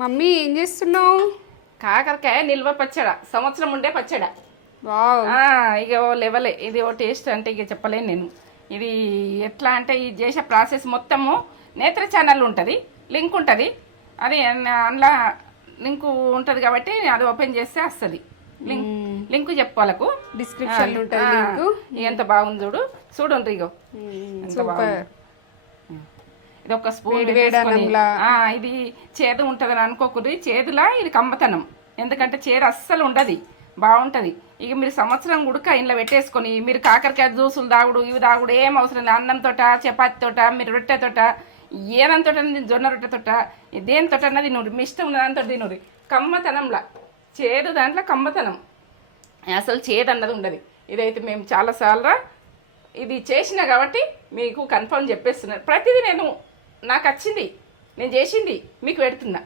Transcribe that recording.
Mummy ఏం చేస్తున్నావు? కాకరకాయ నిల్వ పచ్చడ, సంవత్సరం ఉండే పచ్చడ. వావ్. ఇక ఓ లెవెలే ఇది. ఓ టేస్ట్ అంటే ఇక చెప్పలేను నేను. ఇది ఎట్లా అంటే ఈ చేసే ప్రాసెస్ మొత్తము నేత్ర ఛానల్ ఉంటుంది, లింక్ ఉంటుంది. అది అందులో లింక్ ఉంటుంది కాబట్టి అది ఓపెన్ చేస్తే వస్తుంది. లింక్ చెప్పాలకు డిస్క్రిప్షన్ ఉంటుంది లింక్. ఎంత బాగుంది చూడు, చూడండి ఇగో సూపర్. ఇది ఒక స్పూన్ ఇది చేదు ఉంటుందని అనుకోకూడదు. చేదులా ఇది కమ్మతనం, ఎందుకంటే చేదు అస్సలు ఉండదు, బాగుంటుంది. ఇక మీరు సంవత్సరం ఉడక ఇంట్లో పెట్టేసుకొని మీరు కాకరకాయ జ్యూసులు తాగుడు ఇవి తాగుడు ఏం అవసరం లేదు. అన్నంతో చపాతీతోట మీరు రొట్టెతోట ఏదంతో జొన్న రొట్టెతోట దేనితోట అన్నది తినూరి, మీ ఇష్టం ఉన్న దాంతో తినూరి. కమ్మతనంలా చేదు దాంట్లో కమ్మతనం, అసలు చేదు అన్నది ఉండదు. ఇదైతే మేము చాలాసార్లు ఇది చేసిన కాబట్టి మీకు కన్ఫర్మ్ చెప్పేస్తున్నాను. ప్రతిదీ నాకు వచ్చింది, నేను చేసింది మీకు పెడుతున్నా.